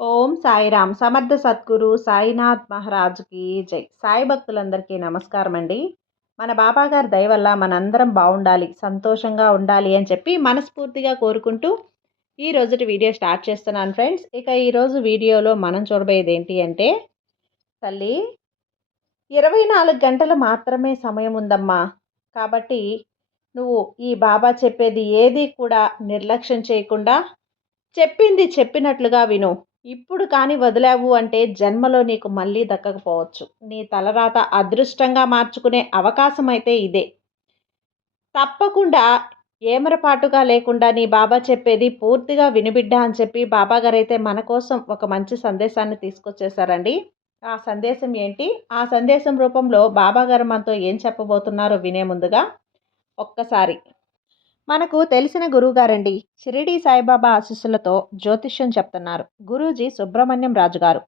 ఓం సాయిరామ్ సమర్థ సద్గురు సాయినాథ్ మహారాజ్కి జై. సాయి భక్తులందరికీ నమస్కారం అండి. మన బాబా గారి దయ వల్ల మనందరం బాగుండాలి, సంతోషంగా ఉండాలి అని చెప్పి మనస్ఫూర్తిగా కోరుకుంటూ ఈ రోజుటి వీడియో స్టార్ట్ చేస్తున్నాను ఫ్రెండ్స్. ఇక ఈరోజు వీడియోలో మనం చూడబోయేది ఏంటి అంటే, తల్లి 24 గంటలు మాత్రమే సమయం ఉందమ్మా. కాబట్టి నువ్వు ఈ బాబా చెప్పేది ఏది కూడా నిర్లక్ష్యం చేయకుండా చెప్పింది చెప్పినట్లుగా విను. ఇప్పుడు కానీ వదిలావు అంటే జన్మలో నీకు మళ్ళీ దక్కకపోవచ్చు. నీ తలరాత అదృష్టంగా మార్చుకునే అవకాశం అయితే ఇదే. తప్పకుండా ఏమరపాటుగా లేకుండా నీ బాబా చెప్పేది పూర్తిగా వినిబిడ్డ అని చెప్పి బాబాగారైతే మన కోసం ఒక మంచి సందేశాన్ని తీసుకొచ్చేసారండి. ఆ సందేశం ఏంటి? ఆ సందేశం రూపంలో బాబాగారు మనతో ఏం చెప్పబోతున్నారో వినే ముందుగా ఒక్కసారి మనకు తెలిసిన గురువుగారండి, షిరిడి సాయిబాబా ఆశీస్సులతో జ్యోతిష్యం చెప్తున్నారు. గురూజీ సుబ్రహ్మణ్యం రాజు గారు,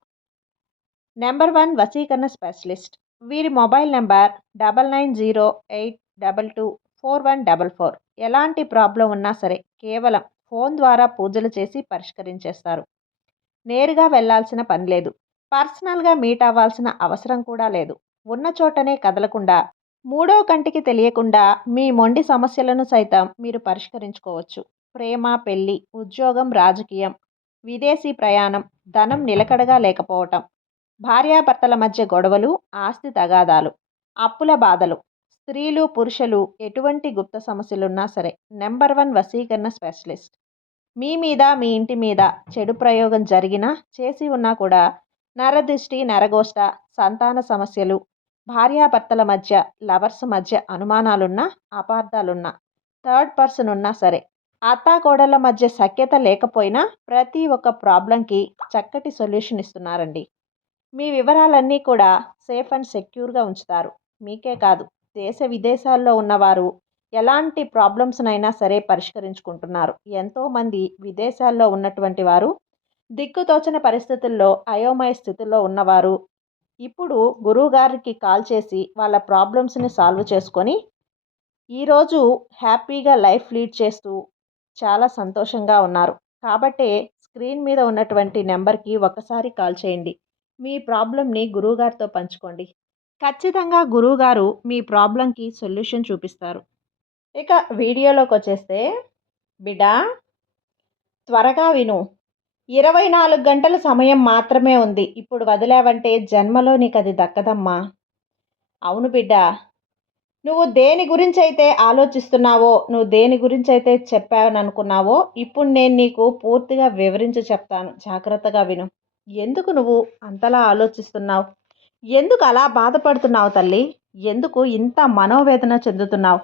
నెంబర్ 1 వశీకరణ స్పెషలిస్ట్. వీరి మొబైల్ నెంబర్ 9908224144. ఎలాంటి ప్రాబ్లం ఉన్నా సరే కేవలం ఫోన్ ద్వారా పూజలు చేసి పరిష్కరించేస్తారు. నేరుగా వెళ్లాల్సిన పని లేదు. పర్సనల్గా మీట్ అవ్వాల్సిన అవసరం కూడా లేదు. ఉన్న చోటనే కదలకుండా, మూడో కంటికి తెలియకుండా మీ మొండి సమస్యలను సైతం మీరు పరిష్కరించుకోవచ్చు. ప్రేమ, పెళ్లి, ఉద్యోగం, రాజకీయం, విదేశీ ప్రయాణం, ధనం నిలకడగా లేకపోవటం, భార్యాభర్తల మధ్య గొడవలు, ఆస్తి తగాదాలు, అప్పుల బాధలు, స్త్రీలు పురుషులు ఎటువంటి గుప్త సమస్యలున్నా సరే నెంబర్ 1 వశీకరణ స్పెషలిస్ట్. మీ మీద, మీ ఇంటి మీద చెడు ప్రయోగం జరిగినా, చేసి ఉన్నా కూడా నరదృష్టి, నరగోష్ట, సంతాన సమస్యలు, భార్యాభర్తల మధ్య, లవర్స్ మధ్య అనుమానాలున్నా, అపార్థాలున్నా, థర్డ్ పర్సన్ ఉన్నా సరే, అత్తాకోడళ్ళ మధ్య సఖ్యత లేకపోయినా ప్రతి ఒక్క ప్రాబ్లంకి చక్కటి సొల్యూషన్ ఇస్తున్నారండి. మీ వివరాలన్నీ కూడా సేఫ్ అండ్ సెక్యూర్గా ఉంచుతారు. మీకే కాదు, దేశ విదేశాల్లో ఉన్నవారు ఎలాంటి ప్రాబ్లమ్స్నైనా సరే పరిష్కరించుకుంటున్నారు. ఎంతోమంది విదేశాల్లో ఉన్నటువంటి వారు, దిక్కుతోచని పరిస్థితుల్లో అయోమయ స్థితిలో ఉన్నవారు ఇప్పుడు గురువుగారికి కాల్ చేసి వాళ్ళ ప్రాబ్లమ్స్ని సాల్వ్ చేసుకొని ఈరోజు హ్యాపీగా లైఫ్ లీడ్ చేస్తూ చాలా సంతోషంగా ఉన్నారు. కాబట్టే స్క్రీన్ మీద ఉన్నటువంటి నెంబర్కి ఒకసారి కాల్ చేయండి. మీ ప్రాబ్లంని గురువుగారితో పంచుకోండి. ఖచ్చితంగా గురువుగారు మీ ప్రాబ్లంకి సొల్యూషన్ చూపిస్తారు. ఇక వీడియోలోకి వచ్చేస్తే, బిడ్డా త్వరగా విను. 24 గంటల సమయం మాత్రమే ఉంది. ఇప్పుడు వదిలావంటే జన్మలో నీకు అది దక్కదమ్మా. అవును బిడ్డ, నువ్వు దేని గురించి అయితే ఆలోచిస్తున్నావో, నువ్వు దేని గురించి అయితే చెప్పావనుకున్నావో, ఇప్పుడు నేను నీకు పూర్తిగా వివరించి చెప్తాను. జాగ్రత్తగా విను. ఎందుకు నువ్వు అంతలా ఆలోచిస్తున్నావు? ఎందుకు అలా బాధపడుతున్నావు తల్లి? ఎందుకు ఇంత మనోవేదన చెందుతున్నావు?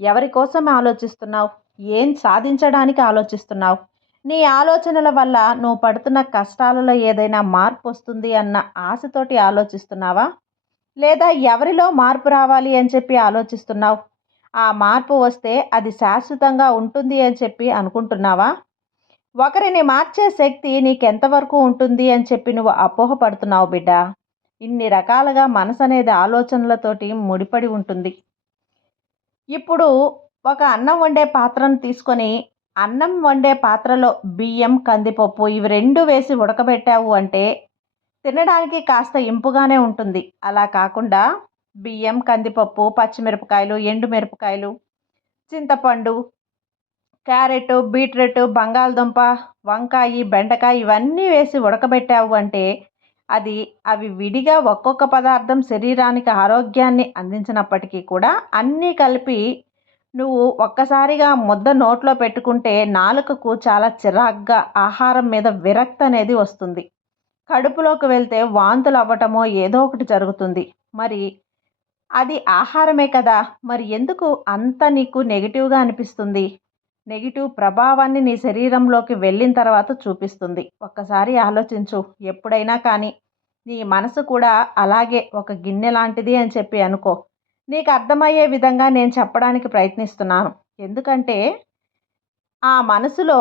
ఎవరి కోసం ఆలోచిస్తున్నావు? ఏం సాధించడానికి ఆలోచిస్తున్నావు? నీ ఆలోచనల వల్ల నువ్వు పడుతున్న కష్టాలలో ఏదైనా మార్పు వస్తుంది అన్న ఆశతోటి ఆలోచిస్తున్నావా? లేదా ఎవరిలో మార్పు రావాలి అని చెప్పి ఆలోచిస్తున్నావు? ఆ మార్పు వస్తే అది శాశ్వతంగా ఉంటుంది అని చెప్పి అనుకుంటున్నావా? ఒకరిని మార్చే శక్తి నీకెంతవరకు ఉంటుంది అని చెప్పి నువ్వు అపోహపడుతున్నావు బిడ్డ. ఇన్ని రకాలుగా మనసు అనేది ఆలోచనలతోటి ముడిపడి ఉంటుంది. ఇప్పుడు ఒక అన్నం వండే పాత్రను తీసుకొని, అన్నం వండే పాత్రలో బియ్యం, కందిపప్పు ఇవి 2 వేసి ఉడకబెట్టావు అంటే తినడానికి కాస్త ఇంపుగానే ఉంటుంది. అలా కాకుండా బియ్యం, కందిపప్పు, పచ్చిమిరపకాయలు, ఎండుమిరపకాయలు, చింతపండు, క్యారెట్, బీట్రూట్, బంగాళదుంప, వంకాయ, బెండకాయ ఇవన్నీ వేసి ఉడకబెట్టావు అంటే అవి విడిగా ఒక్కొక్క పదార్థం శరీరానికి ఆరోగ్యాన్ని అందించినప్పటికీ కూడా అన్నీ కలిపి నువ్వు ఒక్కసారిగా ముద్ద నోట్లో పెట్టుకుంటే నాలుకకు చాలా చిరాగ్గా ఆహారం మీద విరక్తి అనేది వస్తుంది. కడుపులోకి వెళ్తే వాంతులు అవ్వటమో ఏదో ఒకటి జరుగుతుంది. మరి అది ఆహారమే కదా, మరి ఎందుకు అంత నీకు నెగిటివ్గా అనిపిస్తుంది? నెగిటివ్ ప్రభావాన్ని నీ శరీరంలోకి వెళ్ళిన తర్వాత చూపిస్తుంది. ఒక్కసారి ఆలోచించు. ఎప్పుడైనా కానీ నీ మనసు కూడా అలాగే ఒక గిన్నె లాంటిది అని చెప్పి అనుకో. నీకు అర్థమయ్యే విధంగా నేను చెప్పడానికి ప్రయత్నిస్తున్నాను. ఎందుకంటే ఆ మనసులో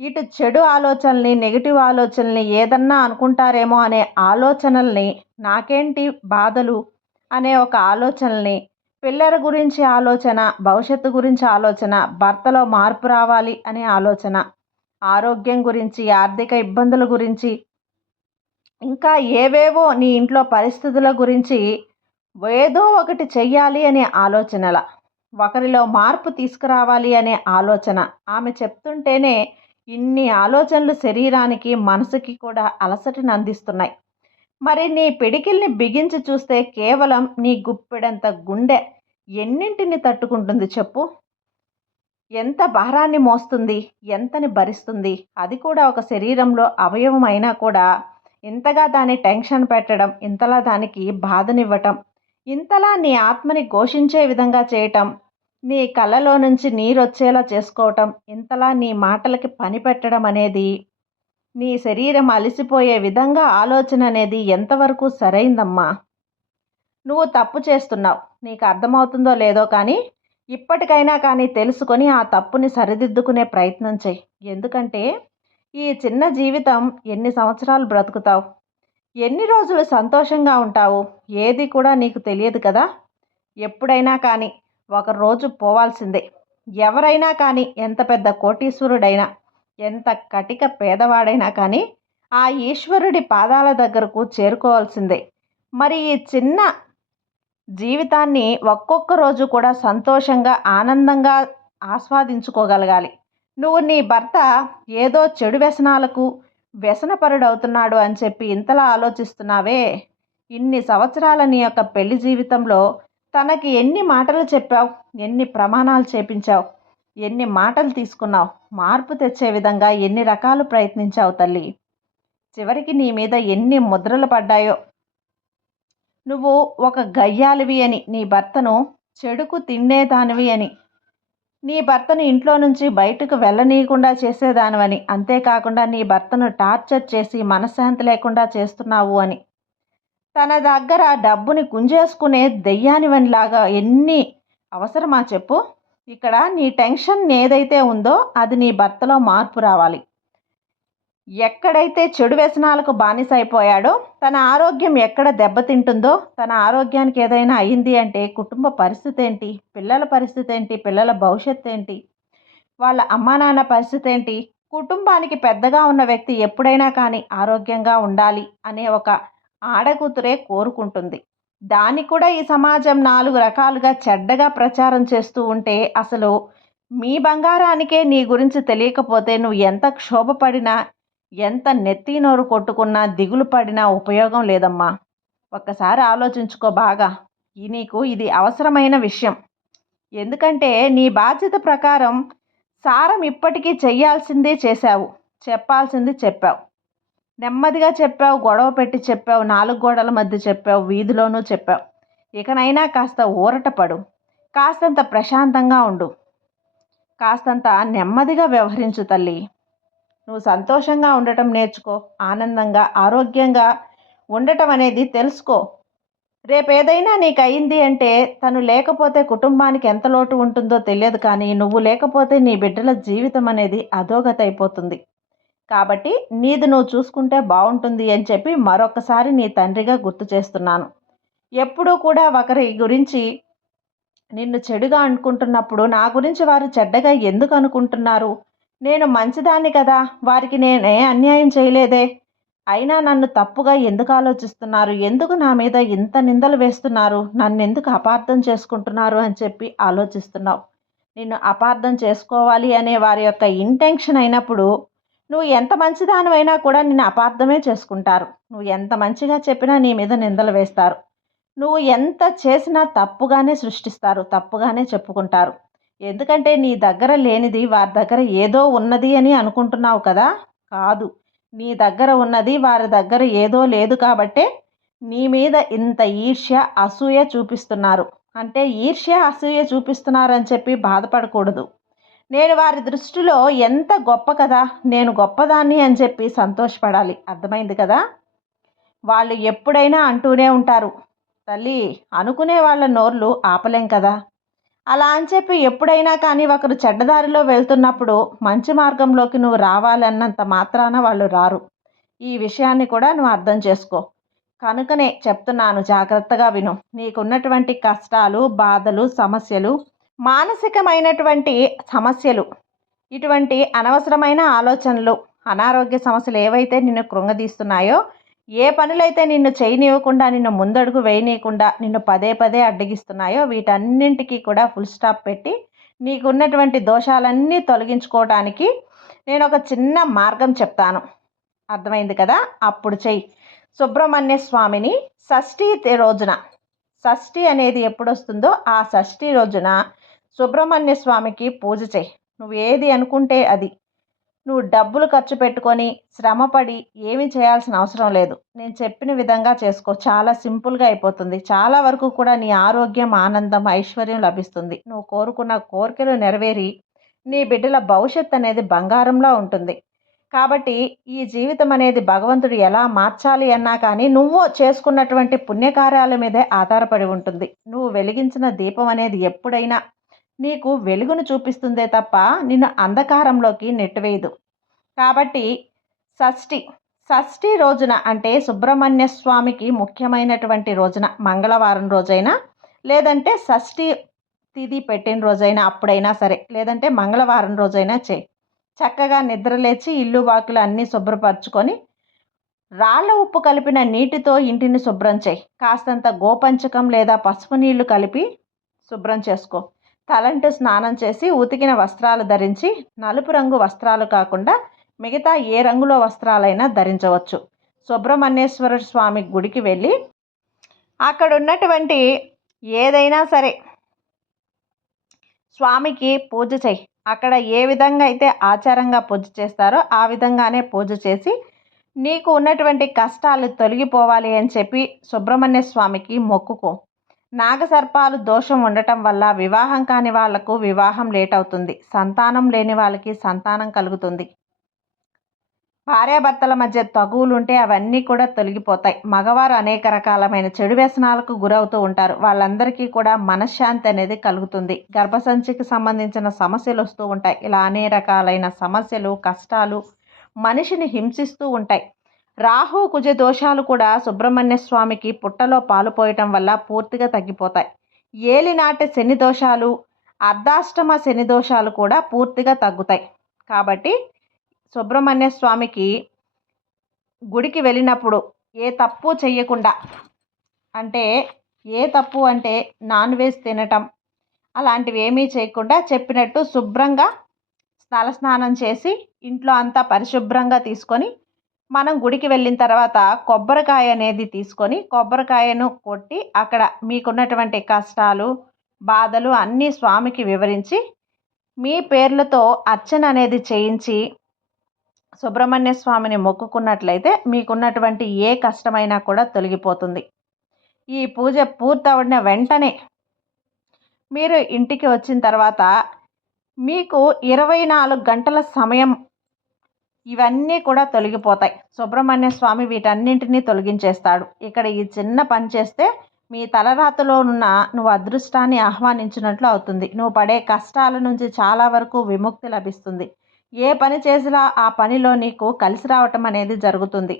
ఇటు చెడు ఆలోచనల్ని, నెగిటివ్ ఆలోచనల్ని ఏదన్నా అనుకుంటారేమో అనే ఆలోచనల్ని, నాకేంటి బాధలు అనే ఒక ఆలోచనల్ని, పిల్లల గురించి ఆలోచన, భవిష్యత్తు గురించి ఆలోచన, భర్తలో మార్పు రావాలి అనే ఆలోచన, ఆరోగ్యం గురించి, ఆర్థిక ఇబ్బందుల గురించి, ఇంకా ఏవేవో నీ ఇంట్లో పరిస్థితుల గురించి ఏదో ఒకటి చెయ్యాలి అనే ఆలోచనల, ఒకరిలో మార్పు తీసుకురావాలి అనే ఆలోచన. ఆమె చెప్తుంటేనే ఇన్ని ఆలోచనలు శరీరానికి, మనసుకి కూడా అలసటను అందిస్తున్నాయి. మరి నీ పిడికిల్ని బిగించి చూస్తే కేవలం నీ గుప్పెడంత గుండె ఎన్నింటిని తట్టుకుంటుంది చెప్పు? ఎంత భారాన్ని మోస్తుంది? ఎంతని భరిస్తుంది? అది కూడా ఒక శరీరంలో అవయవం అయినా కూడా ఇంతగా దాన్ని టెన్షన్ పెట్టడం, ఇంతలా దానికి బాధనివ్వటం, ఇంతలా నీ ఆత్మని ఘోషించే విధంగా చేయటం, నీ కళ్ళలో నుంచి నీరొచ్చేలా చేసుకోవటం, ఇంతలా నీ మాటలకి పని పెట్టడం అనేది, నీ శరీరం అలసిపోయే విధంగా ఆలోచన అనేది ఎంతవరకు సరైందమ్మా? నువ్వు తప్పు చేస్తున్నావు. నీకు అర్థమవుతుందో లేదో కానీ ఇప్పటికైనా కానీ తెలుసుకొని ఆ తప్పుని సరిదిద్దుకునే ప్రయత్నం చెయ్యి. ఎందుకంటే ఈ చిన్న జీవితం ఎన్ని సంవత్సరాలు బ్రతుకుతావు? ఎన్ని రోజులు సంతోషంగా ఉంటావు? ఏది కూడా నీకు తెలియదు కదా. ఎప్పుడైనా కానీ ఒక రోజు పోవాల్సిందే. ఎవరైనా కానీ ఎంత పెద్ద కోటీశ్వరుడైనా, ఎంత కటిక పేదవాడైనా కానీ ఆ ఈశ్వరుడి పాదాల దగ్గరకు చేరుకోవాల్సిందే. మరి ఈ చిన్న జీవితాన్ని ఒక్కొక్క రోజు కూడా సంతోషంగా, ఆనందంగా ఆస్వాదించుకోగలగాలి. నువ్వు నీ భర్త ఏదో చెడు వ్యసనాలకు వ్యసనపరుడవుతున్నాడు అని చెప్పి ఇంతలా ఆలోచిస్తున్నావే. ఇన్ని సంవత్సరాల నీ యొక్క పెళ్లి జీవితంలో తనకి ఎన్ని మాటలు చెప్పావు? ఎన్ని ప్రమాణాలు చేపించావు? ఎన్ని మాటలు తీసుకున్నావు? మార్పు తెచ్చే విధంగా ఎన్ని రకాలు ప్రయత్నించావు తల్లి? చివరికి నీ మీద ఎన్ని ముద్రలు పడ్డాయో. నువ్వు ఒక గయ్యాలివి అని, నీ భర్తను చెడుకు తిండేదానివి అని, నీ భర్తను ఇంట్లో నుంచి బయటకు వెళ్ళనీయకుండా చేసేదానివని, అంతేకాకుండా నీ భర్తను టార్చర్ చేసి మనశ్శాంతి లేకుండా చేస్తున్నావు అని, తన దగ్గర డబ్బుని గుంజేసుకునే దెయ్యానివనిలాగా ఎన్ని అవసరమా చెప్పు? ఇక్కడ నీ టెన్షన్ ఏదైతే ఉందో అది నీ భర్తలో మార్పు రావాలి. ఎక్కడైతే చెడు వ్యసనాలకు బానిస అయిపోయాడో, తన ఆరోగ్యం ఎక్కడ దెబ్బతింటుందో, తన ఆరోగ్యానికి ఏదైనా అయింది అంటే కుటుంబ పరిస్థితి ఏంటి, పిల్లల పరిస్థితి ఏంటి, పిల్లల భవిష్యత్తు ఏంటి, వాళ్ళ అమ్మా నాన్న పరిస్థితి ఏంటి? కుటుంబానికి పెద్దగా ఉన్న వ్యక్తి ఎప్పుడైనా కానీ ఆరోగ్యంగా ఉండాలి అనే ఒక ఆడకూతురే కోరుకుంటుంది. దాన్ని కూడా ఈ సమాజం 4 రకాలుగా చెడ్డగా ప్రచారం చేస్తూ ఉంటే అసలు మీ బంగారానికే నీ గురించి తెలియకపోతే నువ్వు ఎంత క్షోభపడినా, ఎంత నెత్తి నోరు కొట్టుకున్నా, దిగులు పడినా ఉపయోగం లేదమ్మా. ఒక్కసారి ఆలోచించుకో బాగా. నీకు ఇది అవసరమైన విషయం. ఎందుకంటే నీ బాధ్యత ప్రకారం సారం ఇప్పటికీ చెయ్యాల్సిందే చేశావు, చెప్పాల్సింది చెప్పావు, నెమ్మదిగా చెప్పావు, గొడవ పెట్టి చెప్పావు, 4 గోడల మధ్య చెప్పావు, వీధిలోనూ చెప్పావు. ఇకనైనా కాస్త ఊరట పడు, కాస్తంత ప్రశాంతంగా ఉండు, కాస్తంత నెమ్మదిగా వ్యవహరించు తల్లి. నువ్వు సంతోషంగా ఉండటం నేర్చుకో, ఆనందంగా, ఆరోగ్యంగా ఉండటం అనేది తెలుసుకో. రేపేదైనా నీకు అయింది అంటే తను లేకపోతే కుటుంబానికి ఎంత లోటు ఉంటుందో తెలియదు, కానీ నువ్వు లేకపోతే నీ బిడ్డల జీవితం అనేది అధోగతి అయిపోతుంది. కాబట్టి నీది నువ్వు చూసుకుంటే బాగుంటుంది అని చెప్పి మరొకసారి నీ తండ్రిగా గుర్తు చేస్తున్నాను. ఎప్పుడూ కూడా ఒకరి గురించి నిన్ను చెడుగా అనుకుంటున్నప్పుడు నా గురించి వారు చెడ్డగా ఎందుకు అనుకుంటున్నారు? నేను మంచిదాన్ని కదా, వారికి నేనే అన్యాయం చేయలేదే, అయినా నన్ను తప్పుగా ఎందుకు ఆలోచిస్తున్నారు? ఎందుకు నా మీద ఇంత నిందలు వేస్తున్నారు? నన్ను ఎందుకు అపార్థం చేసుకుంటున్నారు అని చెప్పి ఆలోచిస్తున్నావు. నిన్ను అపార్థం చేసుకోవాలి అనే వారి యొక్క ఇంటెన్షన్ అయినప్పుడు నువ్వు ఎంత మంచిదానివైనా కూడా నిన్ను అపార్థమే చేసుకుంటారు. నువ్వు ఎంత మంచిగా చెప్పినా నీ మీద నిందలు వేస్తారు. నువ్వు ఎంత చేసినా తప్పుగానే సృష్టిస్తారు, తప్పుగానే చెప్పుకుంటారు. ఎందుకంటే నీ దగ్గర లేనిది వారి దగ్గర ఏదో ఉన్నది అని అనుకుంటున్నావు కదా. కాదు, నీ దగ్గర ఉన్నది వారి దగ్గర ఏదో లేదు కాబట్టే నీ మీద ఇంత ఈర్ష్య, అసూయ చూపిస్తున్నారు. అంటే ఈర్ష్య, అసూయ చూపిస్తున్నారు అని చెప్పి బాధపడకూడదు. నేను వారి దృష్టిలో ఎంత గొప్ప కదా, నేను గొప్పదాన్ని అని చెప్పి సంతోషపడాలి. అర్థమైంది కదా. వాళ్ళు ఎప్పుడైనా అంటూనే ఉంటారు తల్లి, అనుకునే వాళ్ళ నోర్లు ఆపలేం కదా. అలా అని చెప్పి ఎప్పుడైనా కానీ ఒకరు చెడ్డదారిలో వెళ్తున్నప్పుడు మంచి మార్గంలోకి నువ్వు రావాలన్నంత మాత్రాన వాళ్ళు రారు. ఈ విషయాన్ని కూడా నువ్వు అర్థం చేసుకో. కనుకనే చెప్తున్నాను, జాగ్రత్తగా విను. నీకున్నటువంటి కష్టాలు, బాధలు, సమస్యలు, మానసికమైనటువంటి సమస్యలు ఇటువంటి అనవసరమైన ఆలోచనలు, అనారోగ్య సమస్యలు ఏవైతే నిన్ను కృంగదీస్తున్నాయో, ఏ పనులైతే నిన్ను చేయనివ్వకుండా, నిన్ను ముందడుగు వేయనీయకుండా, నిన్ను పదే పదే అడ్డగిస్తున్నాయో వీటన్నింటికి కూడా ఫుల్ స్టాప్ పెట్టి నీకున్నటువంటి దోషాలన్నీ తొలగించుకోవడానికి నేను ఒక చిన్న మార్గం చెప్తాను. అర్థమైంది కదా? అప్పుడు చెయ్యి. సుబ్రహ్మణ్య స్వామిని రోజున, షష్ఠి అనేది ఎప్పుడొస్తుందో ఆ షష్ఠి రోజున సుబ్రహ్మణ్య స్వామికి పూజ చెయ్యి. నువ్వు ఏది అనుకుంటే అది. నువ్వు డబ్బులు ఖర్చు పెట్టుకొని శ్రమపడి ఏమీ చేయాల్సిన అవసరం లేదు. నేను చెప్పిన విధంగా చేసుకో. చాలా సింపుల్గా అయిపోతుంది. చాలా వరకు కూడా నీ ఆరోగ్యం, ఆనందం, ఐశ్వర్యం లభిస్తుంది. నువ్వు కోరుకున్న కోరికలు నెరవేరి నీ బిడ్డల భవిష్యత్తు అనేది బంగారంలా ఉంటుంది. కాబట్టి ఈ జీవితం అనేది భగవంతుడు ఎలా మార్చాలి అన్నా కానీ నువ్వు చేసుకున్నటువంటి పుణ్యకార్యాల మీదే ఆధారపడి ఉంటుంది. నువ్వు వెలిగించిన దీపం అనేది ఎప్పుడైనా నీకు వెలుగును చూపిస్తుందే తప్ప నిన్ను అంధకారంలోకి నెట్టివేయదు. కాబట్టి షష్ఠి రోజున, అంటే సుబ్రహ్మణ్య స్వామికి ముఖ్యమైనటువంటి రోజున, మంగళవారం రోజైనా లేదంటే షష్ఠి తిథి పెట్టిన రోజైనా అప్పుడైనా సరే, లేదంటే మంగళవారం రోజైనా చేయి. చక్కగా నిద్రలేచి ఇల్లు వాకిలు అన్నీ శుభ్రపరచుకొని రాళ్ళ ఉప్పు కలిపిన నీటితో ఇంటిని శుభ్రం చేయి. కాస్తంత గోపంచకం లేదా పసుపు నీళ్లు కలిపి శుభ్రం చేసుకో. తలంటు స్నానం చేసి ఉతికిన వస్త్రాలు ధరించి, నలుపు రంగు వస్త్రాలు కాకుండా మిగతా ఏ రంగులో వస్త్రాలైనా ధరించవచ్చు. సుబ్రహ్మణ్యేశ్వర స్వామి గుడికి వెళ్ళి అక్కడ ఉన్నటువంటి ఏదైనా సరే స్వామికి పూజ చేయి. అక్కడ ఏ విధంగా అయితే ఆచారంగా పూజ చేస్తారో ఆ విధంగానే పూజ చేసి నీకు ఉన్నటువంటి కష్టాలు తొలగిపోవాలి అని చెప్పి సుబ్రహ్మణ్య స్వామికి మొక్కుకో. నాగసర్పాలు దోషం ఉండటం వల్ల వివాహం కాని వాళ్లకు వివాహం లేట్ అవుతుంది. సంతానం లేని వాళ్ళకి సంతానం కలుగుతుంది. భార్యాభర్తల మధ్య తగువులుంటే అవన్నీ కూడా తొలగిపోతాయి. మగవారు అనేక రకాలమైన చెడు వ్యసనాలకు గురవుతూ ఉంటారు. వాళ్ళందరికీ కూడా మనశ్శాంతి అనేది కలుగుతుంది. గర్భసంచికి సంబంధించిన సమస్యలు వస్తూ ఉంటాయి. ఇలా అనేక రకాలైన సమస్యలు, కష్టాలు మనిషిని హింసిస్తూ ఉంటాయి. రాహు కుజ దోషాలు కూడా సుబ్రహ్మణ్య స్వామికి పుట్టలో పాలు పోయటం వల్ల పూర్తిగా తగ్గిపోతాయి. ఏలినాటి శని దోషాలు, అర్ధాష్టమ శని దోషాలు కూడా పూర్తిగా తగ్గుతాయి. కాబట్టి సుబ్రహ్మణ్య స్వామికి గుడికి వెళ్ళినప్పుడు ఏ తప్పు చెయ్యకుండా, ఏ తప్పు అంటే నాన్ వెజ్ తినటం అలాంటివి ఏమీ చేయకుండా చెప్పినట్టు శుభ్రంగా తలస్నానం చేసి ఇంట్లో అంతా పరిశుభ్రంగా తీసుకొని మనం గుడికి వెళ్ళిన తర్వాత కొబ్బరికాయ అనేది తీసుకొని కొబ్బరికాయను కొట్టి అక్కడ మీకున్నటువంటి కష్టాలు, బాధలు అన్నీ స్వామికి వివరించి మీ పేర్లతో అర్చన అనేది చేయించి సుబ్రహ్మణ్య స్వామిని మొక్కుకున్నట్లయితే మీకున్నటువంటి ఏ కష్టమైనా కూడా తొలగిపోతుంది. ఈ పూజ పూర్తవడిన వెంటనే మీరు ఇంటికి వచ్చిన తర్వాత మీకు 24 గంటల సమయం ఇవన్నీ కూడా తొలగిపోతాయి. సుబ్రహ్మణ్య స్వామి వీటన్నింటినీ తొలగించేస్తాడు. ఇక్కడ ఈ చిన్న పని చేస్తే మీ తలరాతలో ఉన్న నువ్వు అదృష్టాన్ని ఆహ్వానించినట్లు అవుతుంది. నువ్వు పడే కష్టాల నుంచి చాలా వరకు విముక్తి లభిస్తుంది. ఏ పని చేసినా ఆ పనిలో నీకు కలిసి రావటం అనేది జరుగుతుంది.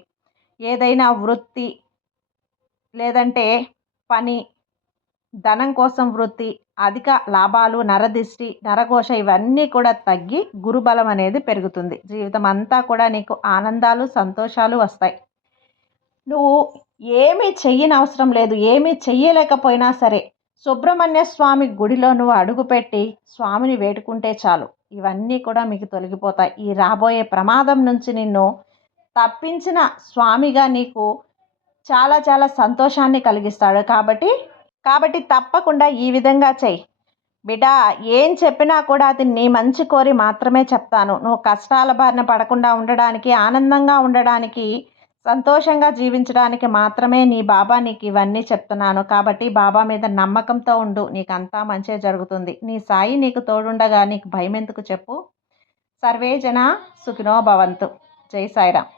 ఏదైనా వృత్తి లేదంటే పని, ధనం కోసం వృత్తి, అధిక లాభాలు, నరదిష్టి, నరఘోష ఇవన్నీ కూడా తగ్గి గురుబలం అనేది పెరుగుతుంది. జీవితం అంతా కూడా నీకు ఆనందాలు, సంతోషాలు వస్తాయి. నువ్వు ఏమీ చెయ్యనవసరం లేదు. ఏమీ చెయ్యలేకపోయినా సరే సుబ్రహ్మణ్య స్వామి గుడిలో నువ్వు అడుగుపెట్టి స్వామిని వేడుకుంటే చాలు, ఇవన్నీ కూడా మీకు తొలగిపోతాయి. ఈ రాబోయే ప్రమాదం నుంచి నిన్ను తప్పించిన స్వామిగా నీకు చాలా చాలా సంతోషాన్ని కలిగిస్తాడు. కాబట్టి తప్పకుండా ఈ విధంగా చెయ్యి. బిడ్డ, ఏం చెప్పినా కూడా అది నీ మంచి కోరి మాత్రమే చెప్తాను. నువ్వు కష్టాల బారిన పడకుండా ఉండడానికి, ఆనందంగా ఉండడానికి, సంతోషంగా జీవించడానికి మాత్రమే నీ బాబా నీకు ఇవన్నీ చెప్తున్నాను. కాబట్టి బాబా మీద నమ్మకంతో ఉండు, నీకు అంతా మంచే జరుగుతుంది. నీ సాయి నీకు తోడుండగా నీకు భయం ఎందుకు చెప్పు. సర్వే జన సుఖినో భవంతు. జై సాయిరామ్.